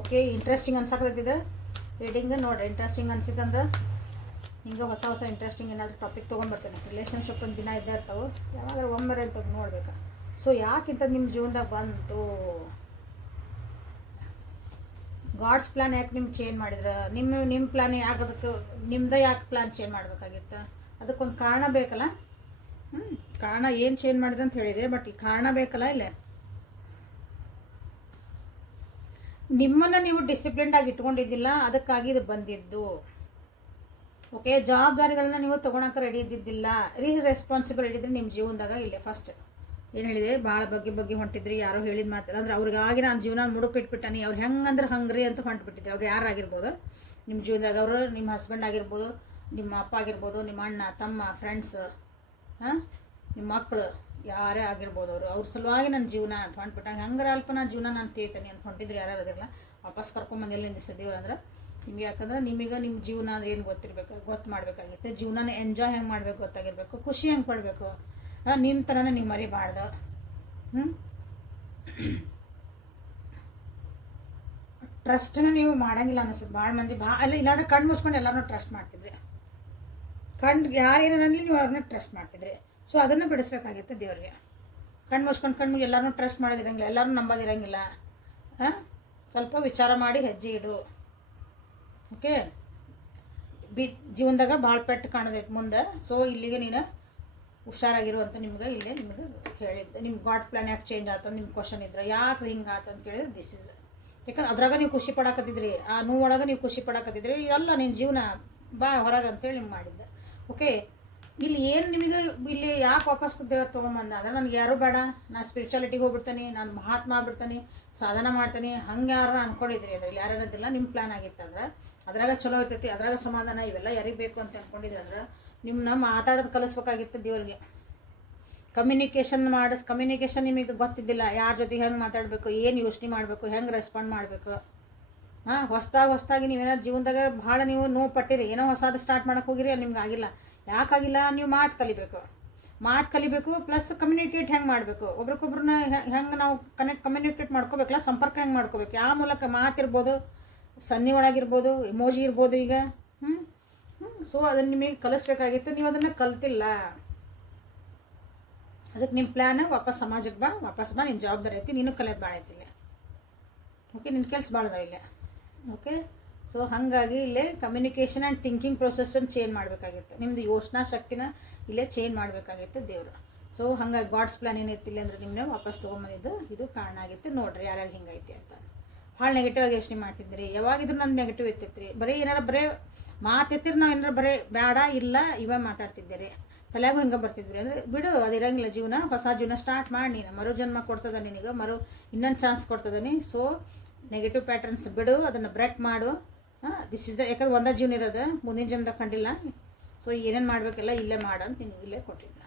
ಓಕೆ, ಇಂಟ್ರೆಸ್ಟಿಂಗ್ ಅನ್ಸಕತ್ತಿದೆ ರೀಡಿಂಗ್. ನೋಡಿರಿ ಇಂಟ್ರೆಸ್ಟಿಂಗ್ ಅನ್ಸಿತ್ತಂದ್ರೆ ಹಿಂಗೆ ಹೊಸ ಇಂಟ್ರೆಸ್ಟಿಂಗ್ ಏನಾದರೂ ಟಾಪಿಕ್ ತೊಗೊಂಡ್ಬರ್ತೇನೆ. ರಿಲೇಷನ್ಶಿಪ್ ಒಂದು ದಿನ ಇದ್ದೇ ಇರ್ತಾವೆ, ಯಾವಾಗಾದ್ರೂ ಒಮ್ಮೆ ಅಂತ ನೋಡ್ಬೇಕು. ಸೊ ಯಾಕಿಂತ ನಿಮ್ಮ ಜೀವನದಾಗ ಬಂತು, ಗಾಡ್ಸ್ ಪ್ಲ್ಯಾನ್ ಯಾಕೆ ನಿಮ್ಗೆ ಚೇಂಜ್ ಮಾಡಿದ್ರೆ, ನಿಮ್ಮ ಪ್ಲ್ಯಾನ್ ಯಾಕೆ ನಿಮ್ದು ಯಾಕೆ ಪ್ಲ್ಯಾನ್ ಚೇಂಜ್ ಮಾಡಬೇಕಾಗಿತ್ತು? ಅದಕ್ಕೊಂದು ಕಾರಣ ಬೇಕಲ್ಲ. ಕಾರಣ ಏನು ಚೇಂಜ್ ಮಾಡಿದ್ರೆ ಅಂತ ಹೇಳಿದೆ, ಬಟ್ ಈ ಕಾರಣ ಬೇಕಲ್ಲ. ಇಲ್ಲೇ ನಿಮ್ಮನ್ನು ನೀವು ಡಿಸಿಪ್ಲಿನ್ಡಾಗಿ ಇಟ್ಕೊಂಡಿದ್ದಿಲ್ಲ, ಅದಕ್ಕಾಗಿ ಇದು ಬಂದಿದ್ದು. ಓಕೆ, ಜವಾಬ್ದಾರಿಗಳನ್ನ ನೀವು ತೊಗೊಳಕ್ಕೆ ರೆಡಿ ಇದ್ದಿದ್ದಿಲ್ಲ, ರೆಸ್ಪಾನ್ಸಿಬಲ್ ಇದ್ದಿದ್ರೆ ನಿಮ್ಮ ಜೀವನದಾಗ ಇಲ್ಲೇ ಫಸ್ಟ್ ಏನು ಹೇಳಿದೆ, ಭಾಳ ಬಗ್ಗೆ ಹೊಂಟಿದ್ರಿ. ಯಾರೋ ಹೇಳಿದ ಮಾತಿಲ್ಲ ಅಂದ್ರೆ ಅವ್ರಿಗಾಗಿ ನಾನು ಜೀವನ ಮುಡುಪಿಟ್ಬಿಟ್ಟಾನಿ. ಅವ್ರು ಹೆಂಗಂದ್ರೆ ಹಂಗ್ರಿ ಅಂತ ಹೊಂಟ್ಬಿಟ್ಟಿದ್ರಿ. ಅವ್ರು ಯಾರಾಗಿರ್ಬೋದು ನಿಮ್ಮ ಜೀವನದಾಗ, ಅವರು ನಿಮ್ಮ ಹಸ್ಬೆಂಡ್ ಆಗಿರ್ಬೋದು, ನಿಮ್ಮ ಅಪ್ಪ ಆಗಿರ್ಬೋದು, ನಿಮ್ಮ ಅಣ್ಣ ತಮ್ಮ ಫ್ರೆಂಡ್ಸ್, ನಿಮ್ಮ ಮಕ್ಕಳು ಯಾರೇ ಆಗಿರ್ಬೋದು, ಅವ್ರ ಸಲುವಾಗಿ ನನ್ನ ಜೀವನ ಅಂತ ಹೊಂಟ್ಬಿಟ್ಟಾಗ ಹಂಗಾರ ಅಲ್ಪ ನಾನು ಜೀವನ ನಾನು ತೇತಾನೆ ಅಂತ ಹೊಂಟಿದ್ರಿ. ಯಾರು ಅದಿರಲ್ಲ ವಾಪಸ್ ಕರ್ಕೊಂಬಂದು ಎಲ್ಲಿ ನಿಲ್ಲಿಸಿದ್ದೀವಿ ಅಂದ್ರೆ ನಿಮ್ಗೆ. ಯಾಕಂದ್ರೆ ನಿಮಗೆ ನಿಮ್ಮ ಜೀವನ ಅಂದ್ರೆ ಏನು ಗೊತ್ತು ಮಾಡಬೇಕಾಗಿತ್ತು. ಜೀವನನ ಎಂಜಾಯ್ ಹೆಂಗೆ ಮಾಡ್ಬೇಕು ಗೊತ್ತಾಗಿರ್ಬೇಕು, ಖುಷಿ ಹೆಂಗೆ ಪಡಬೇಕು, ನಿಮ್ಮ ಥರನೇ ನೀವು ಮರಿಬಾರ್ದು. ಹ್ಞೂ ಟ್ರಸ್ಟನ್ನ ನೀವು ಮಾಡಂಗಿಲ್ಲ ಅನಿಸುತ್ತೆ ಭಾಳ ಮಂದಿ ಅಲ್ಲ, ಇಲ್ಲಾಂದ್ರೆ ಕಣ್ಣು ಮುಚ್ಕೊಂಡು ಎಲ್ಲರೂ ಟ್ರಸ್ಟ್ ಮಾಡ್ತಿದ್ರಿ. ಕಣ್ಣು ಯಾರೇನಲ್ಲಿ ನೀವು ಅವ್ರನ್ನ ಟ್ರಸ್ಟ್ ಮಾಡ್ತಿದ್ರಿ. ಸೊ ಅದನ್ನು ಬಿಡಿಸ್ಬೇಕಾಗಿತ್ತು ದೇವ್ರಿಗೆ. ಕಣ್ಣು ಮುಚ್ಕೊಂಡು ಎಲ್ಲರೂ ಟ್ರಸ್ಟ್ ಮಾಡೋದಿರಂಗಿಲ್ಲ, ಎಲ್ಲರೂ ನಂಬೋದಿರಂಗಿಲ್ಲ. ಹಾಂ, ಸ್ವಲ್ಪ ವಿಚಾರ ಮಾಡಿ ಹೆಜ್ಜೆ ಇಡು. ಓಕೆ, ಜೀವನದಾಗ ಭಾಳ ಪೆಟ್ಟು ಕಾಣೋದೈತೆ ಮುಂದೆ. ಸೊ ಇಲ್ಲಿಗೆ ನೀನು ಹುಷಾರಾಗಿರುವಂತ ನಿಮ್ಗೆ ಇಲ್ಲೇ ನಿಮ್ಗೆ ಹೇಳಿದ್ದೆ. ನಿಮ್ಮ ಗಾಡ್ ಪ್ಲಾನ್ ಯಾಕೆ ಚೇಂಜ್ ಆಯ್ತು ನಿಮ್ಮ ಕ್ವಶನ್ ಇದ್ರೆ, ಯಾಕೆ ಹಿಂಗೆ ಆಯ್ತು ಅಂತ ಕೇಳಿದ್ರೆ ದಿಸ್ ಇಸ್. ಯಾಕಂದ್ರೆ ಅದ್ರಾಗ ನೀವು ಖುಷಿ ಪಡಕತ್ತಿದ್ರಿ, ಆ ನೋವೊಳಗೆ ನೀವು ಖುಷಿ ಪಡಕತ್ತಿದ್ರಿ. ಎಲ್ಲ ನಿನ್ನ ಜೀವನ ಬಾ ಹೊರಗೆ ಅಂತೇಳಿ ನಿಮ್ಗೆ ಮಾಡಿದ್ದೆ. ಓಕೆ, ಇಲ್ಲಿ ಏನು ನಿಮಗೆ ಇಲ್ಲಿ ಯಾಕೆ ವಾಪಸ್ ದೇವ್ರು ತೊಗೊಂಬಂದ ಅಂದ್ರೆ, ನನಗೆ ಯಾರೂ ಬೇಡ, ನಾನು ಸ್ಪಿರಿಚುಯಾಲಿಟಿಗೆ ಹೋಗ್ಬಿಡ್ತೀನಿ, ನಾನು ಮಹಾತ್ಮ ಆಗ್ಬಿಡ್ತೀನಿ, ಸಾಧನ ಮಾಡ್ತೀನಿ, ಹಂಗೆ ಯಾರು ಅನ್ಕೊಂಡಿದ್ರಿ ಅದ್ರಲ್ಲಿ ಯಾರನ್ನೋದಿಲ್ಲ. ನಿಮ್ಮ ಪ್ಲ್ಯಾನ್ ಆಗಿತ್ತಂದ್ರೆ ಅದ್ರಾಗ ಚಲೋ ಇರ್ತೈತಿ, ಅದ್ರಾಗ ಸಮಾಧಾನ, ಇವೆಲ್ಲ ಯಾರಿಗೆ ಬೇಕು ಅಂತ ಅಂದ್ಕೊಂಡಿದ್ರಿ ಅಂದ್ರೆ ನಿಮ್ಮನ್ನ ಮಾತಾಡೋದು ಕಲಿಸ್ಬೇಕಾಗಿತ್ತು ದೇವ್ರಿಗೆ. ಕಮ್ಯುನಿಕೇಷನ್ ನಿಮಗೆ ಗೊತ್ತಿದ್ದಿಲ್ಲ, ಯಾರ ಜೊತೆಗೆ ಹೆಂಗೆ ಮಾತಾಡಬೇಕು, ಏನು ಯೋಚನೆ ಮಾಡಬೇಕು, ಹೆಂಗೆ ರೆಸ್ಪಾಂಡ್ ಮಾಡಬೇಕು. ಹಾಂ, ಹೊಸ್ದಾಗಿ ನೀವೇನಾದ್ರು ಜೀವನದಾಗ ಭಾಳ ನೀವು ನೋವು ಪಟ್ಟಿರಿ, ಏನೋ ಹೊಸದು ಸ್ಟಾರ್ಟ್ ಮಾಡೋಕೆ ಹೋಗಿರಿ, ಅಲ್ಲಿ ನಿಮ್ಗೆ ಆಗಿಲ್ಲ. ಯಾಕಾಗಿಲ್ಲ? ನೀವು ಮಾತು ಕಲಿಬೇಕು, ಪ್ಲಸ್ ಕಮ್ಯುನಿಕೇಟ್ ಹೆಂಗೆ ಮಾಡಬೇಕು, ಒಬ್ರಿಗೊಬ್ರನ್ನ ಹೆಂಗೆ ನಾವು ಕಮ್ಯುನಿಕೇಟ್ ಮಾಡ್ಕೋಬೇಕಲ್ಲ, ಸಂಪರ್ಕ ಹೆಂಗೆ ಮಾಡ್ಕೋಬೇಕು, ಯಾವ ಮೂಲಕ ಮಾತಿರ್ಬೋದು, ಸನ್ನಿ ಒಳಗಿರ್ಬೋದು, ಎಮೋಜಿ ಇರ್ಬೋದು. ಈಗ ಸೊ ಅದನ್ನು ನಿಮಗೆ ಕಲಿಸ್ಬೇಕಾಗಿತ್ತು, ನೀವು ಅದನ್ನು ಕಲ್ತಿಲ್ಲ. ಅದಕ್ಕೆ ನಿಮ್ಮ ಪ್ಲ್ಯಾನ್ ವಾಪಸ್ ಸಮಾಜಕ್ಕೆ ವಾಪಸ್ ಬಾ, ನಿನ್ನ ಜವಾಬ್ದಾರಿ ಐತಿ, ನೀನು ಕಲಿಯೋದು ಭಾಳ ಐತಿ ಇಲ್ಲೇ. ಓಕೆ, ನಿನ್ನ ಕೆಲಸ ಭಾಳ ಅದ ಇಲ್ಲೇ. ಓಕೆ, ಸೊ ಹಾಗಾಗಿ ಇಲ್ಲೇ ಕಮ್ಯುನಿಕೇಷನ್ ಆ್ಯಂಡ್ ಥಿಂಕಿಂಗ್ ಪ್ರೊಸೆಸ್ಸನ್ನು ಚೇಂಜ್ ಮಾಡಬೇಕಾಗಿತ್ತು. ನಿಮ್ಮದು ಯೋಚನಾ ಶಕ್ತಿನ ಇಲ್ಲೇ ಚೇಂಜ್ ಮಾಡಬೇಕಾಗಿತ್ತು ದೇವರು. ಸೊ ಹಾಗಾಗಿ ಗಾಡ್ಸ್ ಪ್ಲ್ಯಾನ್ ಏನೈತಿಲ್ಲ ಅಂದರೆ ನಿಮ್ಮನ್ನ ವಾಪಸ್ ತೊಗೊಂಬಂದಿದ್ದು ಇದು ಕಾರಣ ಆಗಿತ್ತು. ನೋಡಿರಿ ಯಾರ್ಯಾರು ಹಿಂಗೈತಿ ಅಂತ. ಭಾಳ ನೆಗೆಟಿವ್ ಆಗಿ ಯೋಚನೆ ಮಾಡ್ತಿದ್ರಿ, ಯಾವಾಗಿದ್ರು ನನ್ನ ನೆಗೆಟಿವ್ ಇರ್ತೈತ್ರಿ. ಬರೀ ಮಾತೆತ್ತಿರಿ, ನಾವು ಏನಾರು ಬೇಡ ಇಲ್ಲ ಇವೇ ಮಾತಾಡ್ತಿದ್ದೀರಿ, ತಲೆಯಾಗೂ ಹಿಂಗೆ ಬರ್ತಿದ್ವಿ ಅಂದರೆ ಬಿಡು, ಅದಿರಂಗಿಲ್ಲ ಜೀವನ. ಹೊಸ ಜೀವನ ಸ್ಟಾರ್ಟ್ ಮಾಡಿ, ನೀನು ಮರು ಜನ್ಮ ಕೊಡ್ತದ ನಿನಗೆ, ಇನ್ನೊಂದು ಚಾನ್ಸ್ ಕೊಡ್ತದನಿ. ಸೊ ನೆಗೆಟಿವ್ ಪ್ಯಾಟರ್ನ್ಸ್ ಬಿಡು, ಅದನ್ನು ಬ್ರೇಕ್ ಮಾಡು. ದಿಸ್ ಇಸ್ ಯಾಕಂದ್ರೆ ಒಂದೇ ಜೀವನ ಇರೋದು, ಮುಂದಿನ ಜನ್ಮದಾಗ ಕಂಡಿಲ್ಲ. ಸೊ ಏನೇನು ಮಾಡಬೇಕೆಲ್ಲ ಇಲ್ಲೇ ಮಾಡಂತ ನಿಮ್ಗೆ ಇಲ್ಲೇ ಕೊಟ್ಟಿದ್ದೆ.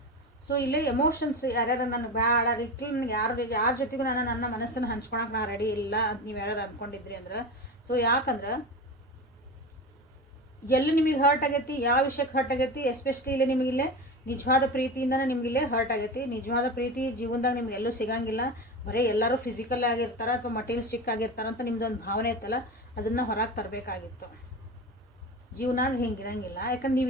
ಸೊ ಇಲ್ಲೇ ಎಮೋಷನ್ಸ್ ಯಾರ್ಯಾರು ನನಗೆ ಬೇಡ ರೀತಿ, ನನಗೆ ಯಾರ ಜೊತೆಗೂ ನನ್ನ ಮನಸ್ಸನ್ನು ಹಂಚ್ಕೊಳಕ್ಕೆ ನಾನು ರೆಡಿ ಇಲ್ಲ ಅಂತ ನೀವು ಯಾರು ಅಂದ್ಕೊಂಡಿದ್ರಿ ಅಂದ್ರೆ, ಸೊ ಯಾಕಂದ್ರೆ ಎಲ್ಲಿ ನಿಮಗೆ ಹರ್ಟ್ ಆಗೈತಿ, ಯಾವ ವಿಷಯಕ್ಕೆ ಹರ್ಟ್ ಆಗೈತಿ, ಎಸ್ಪೆಷಲಿ ಇಲ್ಲೇ ನಿಮಗಿಲ್ಲೇ ನಿಜವಾದ ಪ್ರೀತಿಯಿಂದನೇ ನಿಮಗಿಲ್ಲೇ ಹರ್ಟ್ ಆಗೈತಿ. ನಿಜವಾದ ಪ್ರೀತಿ ಜೀವನದಾಗ ನಿಮ್ಗೆ ಎಲ್ಲೂ ಸಿಗಂಗಿಲ್ಲ. ಬರೀ ಎಲ್ಲರೂ ಫಿಸಿಕಲ್ ಆಗಿರ್ತಾರೆ ಅಥವಾ ಮಟೀರಿಯಲಿಸ್ಟಿಕ್ ಆಗಿರ್ತಾರೆ ಅಂತ ನಿಮ್ದೊಂದು ಭಾವನೆ ಇತ್ತಲ್ಲ, ಅದನ್ನು ಹೊರಗೆ ತರಬೇಕಾಗಿತ್ತು. ಜೀವನ ಹಿಂಗಿರಂಗಿಲ್ಲ. ಯಾಕಂದ್ರೆ